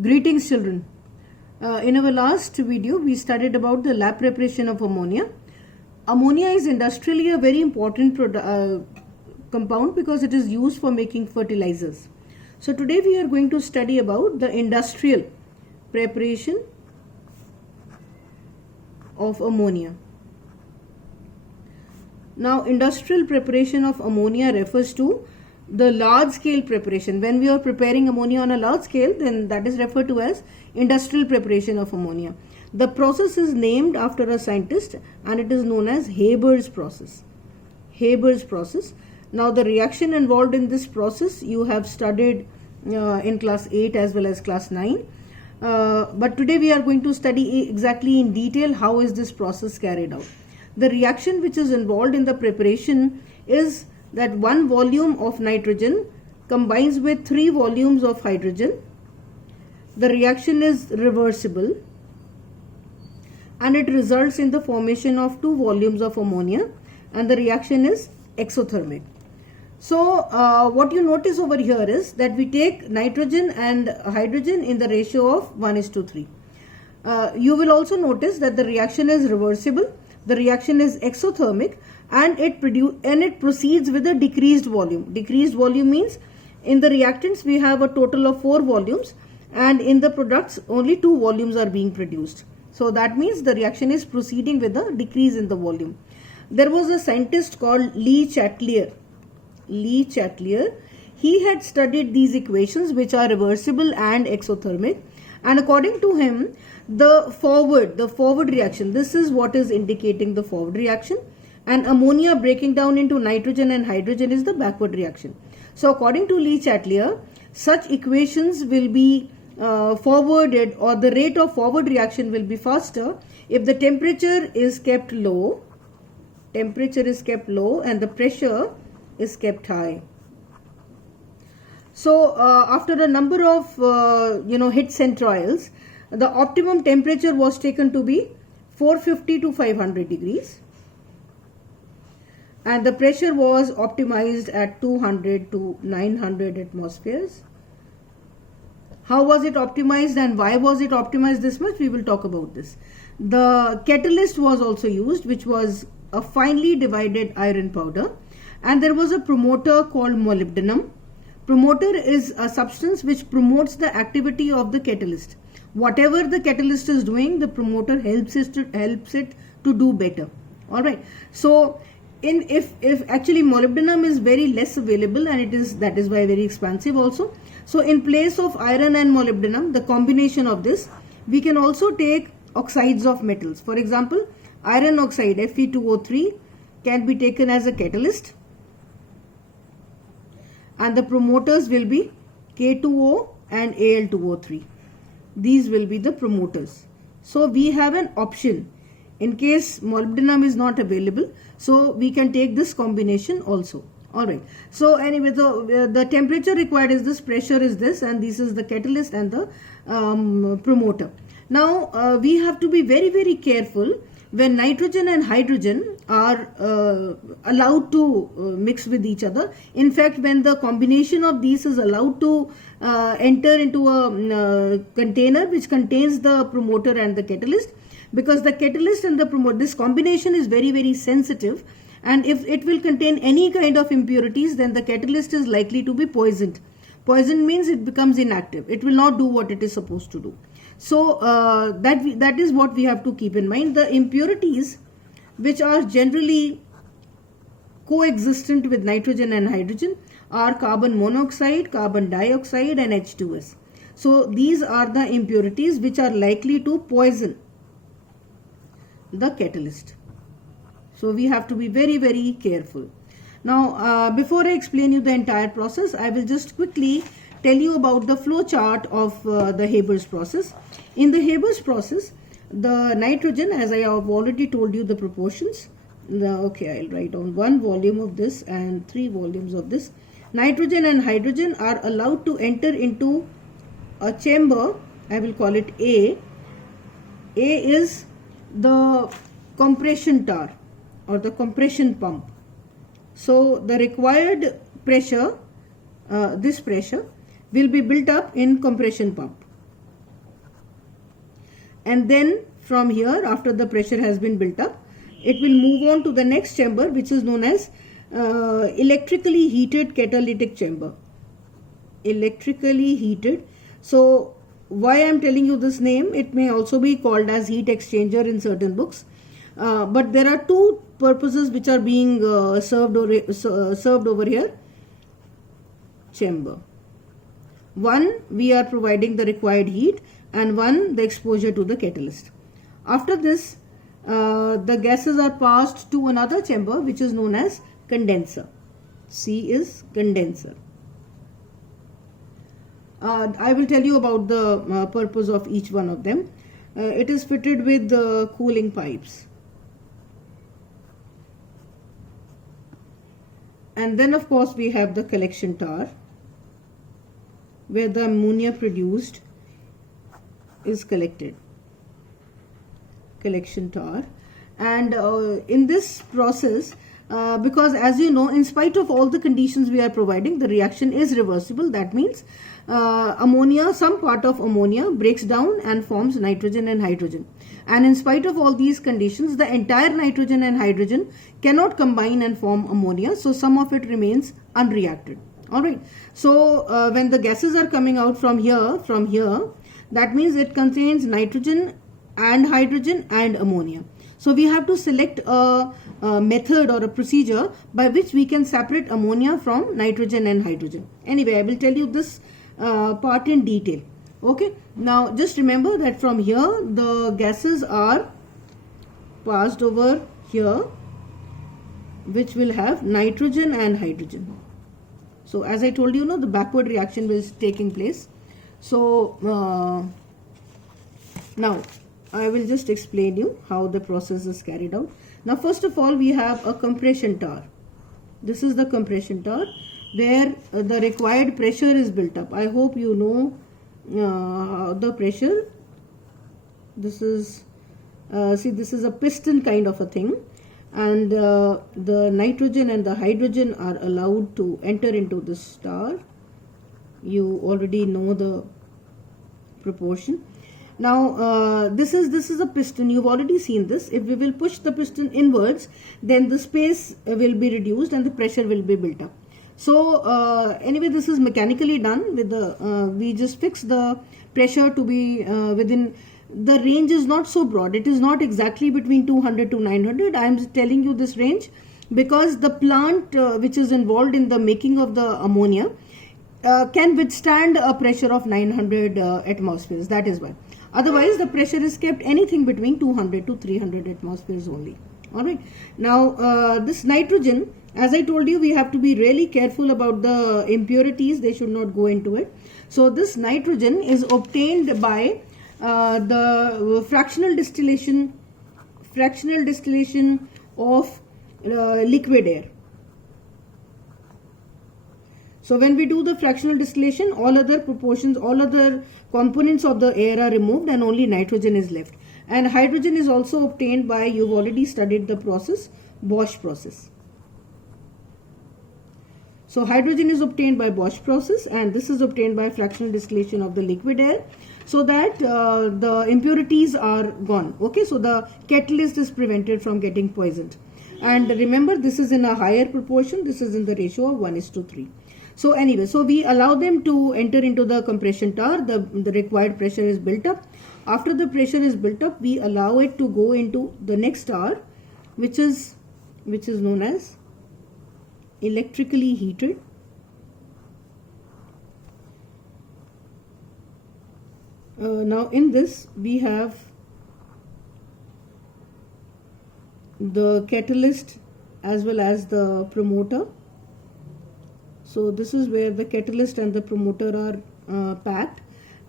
Greetings children. In our last video we studied about the lab preparation of ammonia. Ammonia is industrially a very important compound because it is used for making fertilizers. So today we are going to study about the industrial preparation of ammonia. Now industrial preparation of ammonia refers to the large scale preparation. When we are preparing ammonia on a large scale, then that is referred to as industrial preparation of ammonia. The process is named after a scientist and it is known as Haber's process. Haber's process. Now the reaction involved in this process you have studied in class 8 as well as class 9. But today we are going to study exactly in detail how is this process carried out. The reaction which is involved in the preparation is that 1 volume of nitrogen combines with 3 volumes of hydrogen. The reaction is reversible and it results in the formation of 2 volumes of ammonia, and the reaction is exothermic. So what you notice over here is that we take nitrogen and hydrogen in the ratio of 1:3. You will also notice that the reaction is reversible, the reaction is exothermic, and it proceeds with a decreased volume. Decreased volume means in the reactants we have a total of 4 volumes and in the products only 2 volumes are being produced. So that means the reaction is proceeding with a decrease in the volume. There was a scientist called Le Chatelier. Le Chatelier, he had studied these equations which are reversible and exothermic, and according to him the forward reaction, this is what is indicating the forward reaction, and ammonia breaking down into nitrogen and hydrogen is the backward reaction. So according to Le Chatelier, such equations will be forwarded, or the rate of forward reaction will be faster if the temperature is kept low, and the pressure is kept high. So after a number of hits and trials, the optimum temperature was taken to be 450 to 500 degrees. And the pressure was optimized at 200 to 900 atmospheres. How was it optimized and why was it optimized this much? We will talk about this. The catalyst was also used, which was a finely divided iron powder, and there was a promoter called molybdenum. Promoter is a substance which promotes the activity of the catalyst. Whatever the catalyst is doing, the promoter helps it to do better. All right. So if actually molybdenum is very less available, and that is why very expensive also. So in place of iron and molybdenum, the combination of this, we can also take oxides of metals. For example, iron oxide Fe2O3 can be taken as a catalyst, and the promoters will be K2O and Al2O3. These will be the promoters. So we have an option in case molybdenum is not available, so we can take this combination also. Alright, so anyway, the temperature required is this, pressure is this, and this is the catalyst and the promoter. Now we have to be very, very careful when nitrogen and hydrogen are allowed to mix with each other. In fact, when the combination of these is allowed to enter into a container which contains the promoter and the catalyst, because the catalyst and the promoter, this combination is very, very sensitive, and if it will contain any kind of impurities, then the catalyst is likely to be poisoned. Poison means it becomes inactive. It will not do what it is supposed to do. So that is what we have to keep in mind. The impurities which are generally coexistent with nitrogen and hydrogen are carbon monoxide, carbon dioxide, and H2S. So these are the impurities which are likely to poison the catalyst. So we have to be very, very careful. Now before I explain you the entire process, I will just quickly tell you about the flow chart of the Haber's process. In the Haber's process, the nitrogen, as I have already told you the proportions, okay, I'll write down 1 volume of this and 3 volumes of this. Nitrogen and hydrogen are allowed to enter into a chamber, I will call it A. A is the compression tower or the compression pump. So the required pressure this pressure will be built up in compression pump. And then from here, after the pressure has been built up, it will move on to the next chamber, which is known as electrically heated catalytic chamber. Electrically heated. So why I am telling you this name, it may also be called as heat exchanger in certain books. But there are two purposes which are being served over here. Chamber. One, we are providing the required heat, and one, the exposure to the catalyst. After this, the gases are passed to another chamber which is known as condenser. C is condenser. I will tell you about the purpose of each one of them. It is fitted with cooling pipes. And then of course we have the collection tower, where the ammonia produced is collected. Collection tower. And in this process, because as you know, in spite of all the conditions we are providing, the reaction is reversible. That means ammonia, some part of ammonia breaks down and forms nitrogen and hydrogen. And in spite of all these conditions, the entire nitrogen and hydrogen cannot combine and form ammonia. So some of it remains unreacted. Alright. So when the gases are coming out from here, that means it contains nitrogen and hydrogen and ammonia. So we have to select a method or a procedure by which we can separate ammonia from nitrogen and hydrogen. Anyway, I will tell you this part in detail. Okay. Now just remember that from here the gases are passed over here, which will have nitrogen and hydrogen. So as I told you, the backward reaction was taking place. So now I will just explain you how the process is carried out. Now first of all, we have a compression tower. This is the compression tower where the required pressure is built up. I hope you know the pressure. This is this is a piston kind of a thing, and the nitrogen and the hydrogen are allowed to enter into this tower. You already know the proportion. Now this is a piston. You've already seen this. If we will push the piston inwards, then the space will be reduced and the pressure will be built up. So anyway, this is mechanically done with the we just fix the pressure to be within. The range is not so broad. It is not exactly between 200 to 900. I am telling you this range because the plant which is involved in the making of the ammonia can withstand a pressure of 900 atmospheres. That is why. Otherwise, the pressure is kept anything between 200 to 300 atmospheres only. Alright. Now, this nitrogen, as I told you, we have to be really careful about the impurities. They should not go into it. So, this nitrogen is obtained by the fractional distillation of liquid air. So when we do the fractional distillation, all other proportions, all other components of the air are removed and only nitrogen is left. And hydrogen is also obtained by, you've already studied the process, Bosch process. So hydrogen is obtained by Bosch process, and this is obtained by fractional distillation of the liquid air, so that the impurities are gone. Okay, so the catalyst is prevented from getting poisoned. And remember, this is in a higher proportion. This is in the ratio of 1:3. So anyway, so we allow them to enter into the compression tower. The required pressure is built up. After the pressure is built up, we allow it to go into the next tower, which is known as electrically heated. Now in this we have the catalyst as well as the promoter. So this is where the catalyst and the promoter are packed,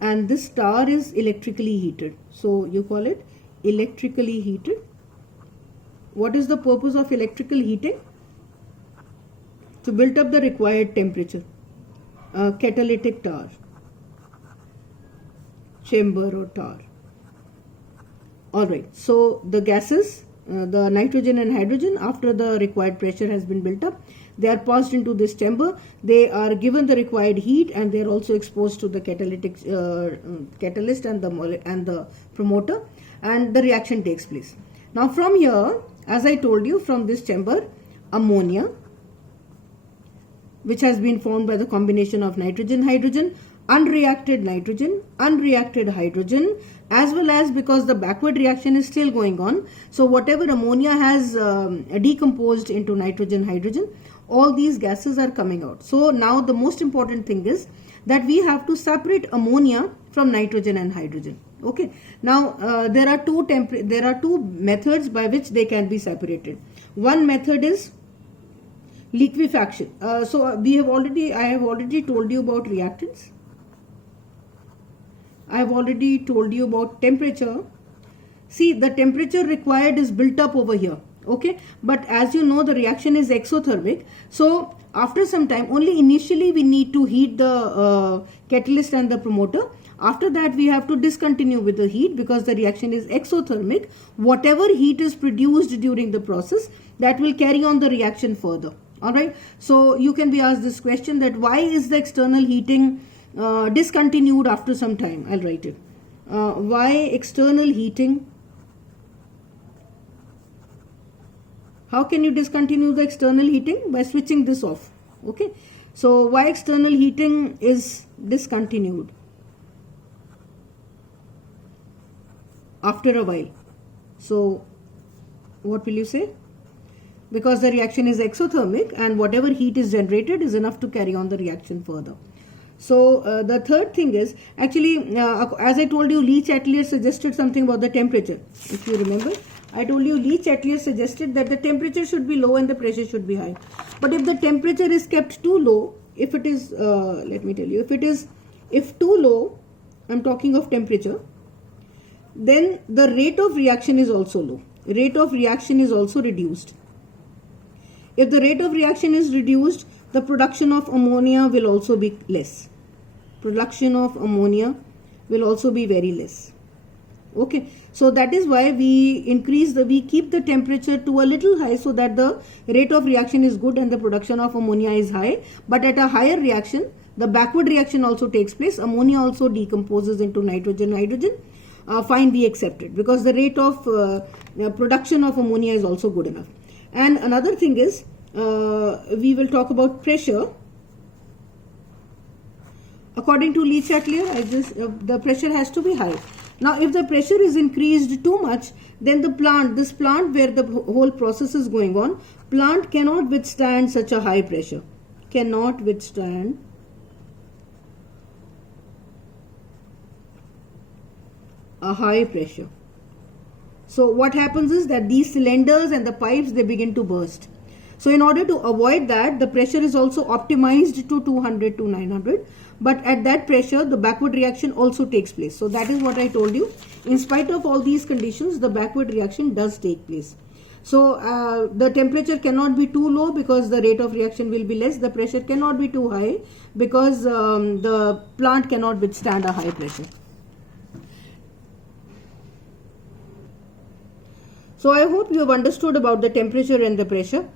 and this tower is electrically heated. So you call it electrically heated. What is the purpose of electrical heating? To build up the required temperature. Catalytic tower, chamber or tower. Alright, so the gases, the nitrogen and hydrogen, after the required pressure has been built up, They are passed into this chamber, they are given the required heat, and they are also exposed to the catalytic catalyst and the promoter, and the reaction takes place. Now from here, as I told you, from this chamber, ammonia, which has been formed by the combination of nitrogen, hydrogen, unreacted nitrogen, unreacted hydrogen, as well as, because the backward reaction is still going on, so whatever ammonia has decomposed into nitrogen, hydrogen, all these gases are coming out. So now the most important thing is that we have to separate ammonia from nitrogen and hydrogen. Okay, now there are two methods by which they can be separated. One method is liquefaction. So I have already told you about reactants. I have already told you about temperature. See, the temperature required is built up over here. Okay, but as you know, the reaction is exothermic. So after some time, only initially we need to heat the catalyst and the promoter. After that, we have to discontinue with the heat because the reaction is exothermic. Whatever heat is produced during the process, that will carry on the reaction further. Alright, so you can be asked this question, that why is the external heating discontinued after some time? I'll write it. Why external heating? How can you discontinue the external heating? By switching this off. Okay, so why external heating is discontinued after a while? So what will you say? Because the reaction is exothermic and whatever heat is generated is enough to carry on the reaction further. So the third thing is, actually, as I told you, Le-Chatelier suggested something about the temperature. If you remember, I told you Le-Chatelier suggested that the temperature should be low and the pressure should be high. But if the temperature is kept too low, if it is, let me tell you, if too low, I'm talking of temperature, then the rate of reaction is also low. Rate of reaction is also reduced. If the rate of reaction is reduced, the production of ammonia will also be less. Production of ammonia will also be very less. Okay, so that is why we keep the temperature to a little high so that the rate of reaction is good and the production of ammonia is high. But at a higher reaction, the backward reaction also takes place. Ammonia also decomposes into nitrogen, hydrogen. Fine, we accept it because the rate of production of ammonia is also good enough. And another thing is, we will talk about pressure. According to Le-Chatelier, the pressure has to be high. Now, if the pressure is increased too much, then this plant where the whole process is going on, plant cannot withstand such a high pressure. Cannot withstand a high pressure. So what happens is that these cylinders and the pipes, they begin to burst. So in order to avoid that, the pressure is also optimized to 200 to 900. But at that pressure, the backward reaction also takes place. So that is what I told you. In spite of all these conditions, the backward reaction does take place. So the temperature cannot be too low because the rate of reaction will be less. The pressure cannot be too high because the plant cannot withstand a high pressure. So I hope you have understood about the temperature and the pressure.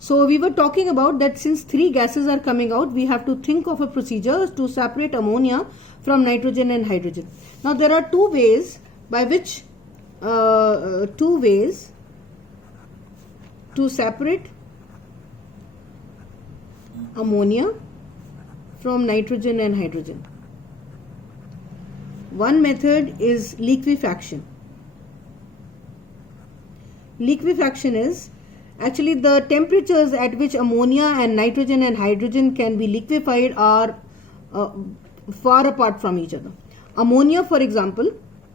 So we were talking about that since three gases are coming out, we have to think of a procedure to separate ammonia from nitrogen and hydrogen. Now there are two ways to separate ammonia from nitrogen and hydrogen. One method is liquefaction. Liquefaction is actually the temperatures at which ammonia and nitrogen and hydrogen can be liquefied are far apart from each other. Ammonia, for example,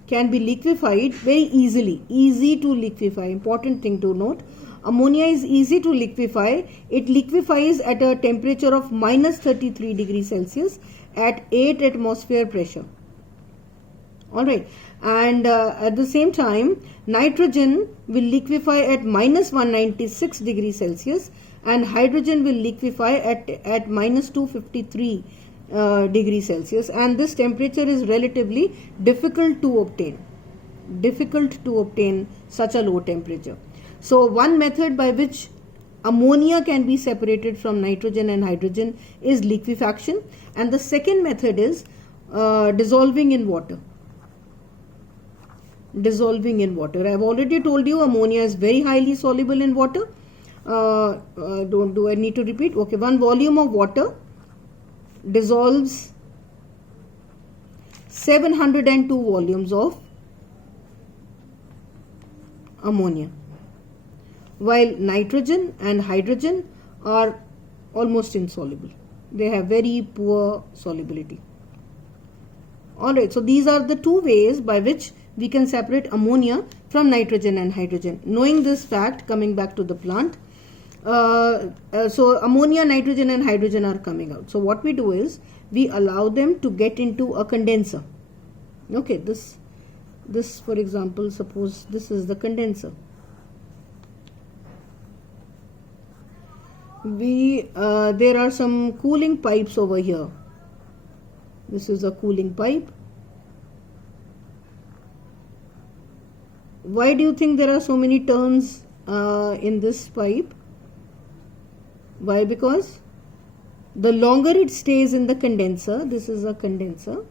can be liquefied very easily. Easy to liquefy. Important thing to note. Ammonia is easy to liquefy. It liquefies at a temperature of minus 33 degrees Celsius at 8 atmosphere pressure. Alright. And at the same time, nitrogen will liquefy at minus 196 degrees Celsius and hydrogen will liquefy at minus 253 degrees Celsius, and this temperature is relatively difficult to obtain. Difficult to obtain such a low temperature. So one method by which ammonia can be separated from nitrogen and hydrogen is liquefaction, and the second method is dissolving in water. Dissolving in water. I've already told you ammonia is very highly soluble in water. Do I need to repeat? Okay, 1 volume of water dissolves 702 volumes of ammonia, while nitrogen and hydrogen are almost insoluble. They have very poor solubility. Alright, so these are the two ways by which we can separate ammonia from nitrogen and hydrogen. Knowing this fact, coming back to the plant, so ammonia, nitrogen and hydrogen are coming out. So what we do is we allow them to get into a condenser. Okay, this for example, suppose this is the condenser. There are some cooling pipes over here. This is a cooling pipe. Why do you think there are so many turns in this pipe? Why? Because the longer it stays in the condenser, this is a condenser,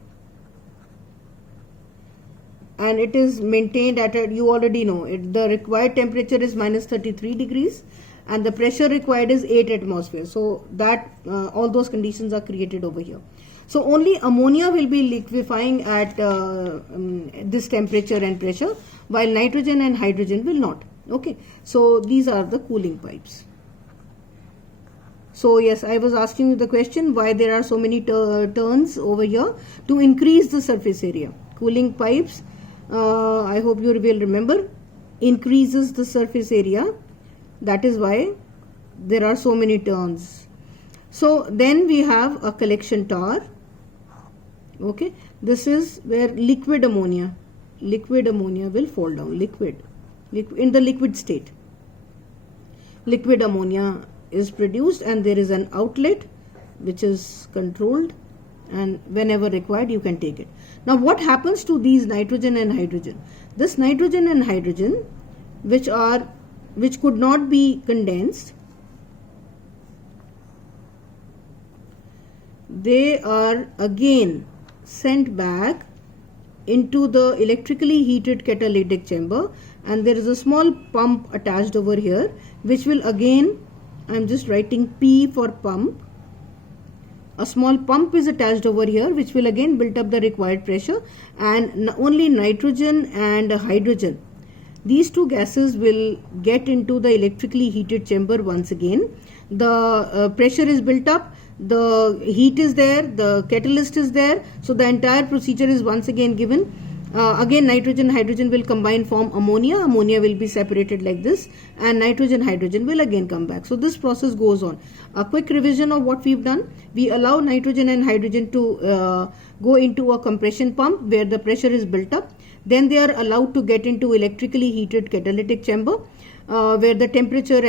and it is maintained at you already know it, the required temperature is minus 33 degrees and the pressure required is 8 atmosphere. So that all those conditions are created over here. So only ammonia will be liquefying at this temperature and pressure, while nitrogen and hydrogen will not. Okay, so these are the cooling pipes. So yes, I was asking you the question why there are so many turns over here. To increase the surface area. Cooling pipes, I hope you will remember, increases the surface area. That is why there are so many turns. So then we have a collection tower. Okay, this is where liquid ammonia will fall down. Liquid in the liquid state. Liquid ammonia is produced and there is an outlet which is controlled, and whenever required you can take it. Now what happens to these nitrogen and hydrogen? This nitrogen and hydrogen which could not be condensed, they are again sent back into the electrically heated catalytic chamber, and there is a small pump attached over here which will again, I am just writing P for pump. A small pump is attached over here which will again build up the required pressure, and only nitrogen and hydrogen, these two gases will get into the electrically heated chamber once again. The pressure is built up, the heat is there, the catalyst is there, so the entire procedure is once again given. Again nitrogen and hydrogen will combine, form ammonia. Ammonia will be separated like this, and nitrogen hydrogen will again come back. So this process goes on. A quick revision of what we've done: we allow nitrogen and hydrogen to go into a compression pump where the pressure is built up. Then they are allowed to get into electrically heated catalytic chamber where the temperature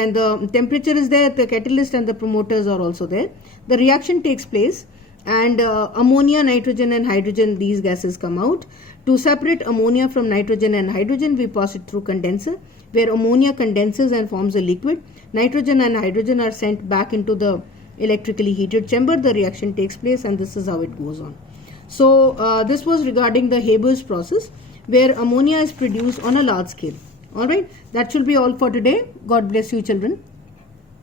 is there, the catalyst and the promoters are also there. The reaction takes place, and ammonia, nitrogen and hydrogen, these gases come out. To separate ammonia from nitrogen and hydrogen, we pass it through condenser, where ammonia condenses and forms a liquid. Nitrogen and hydrogen are sent back into the electrically heated chamber. The reaction takes place, and this is how it goes on. So this was regarding the Haber's process, where ammonia is produced on a large scale. Alright, that should be all for today. God bless you, children.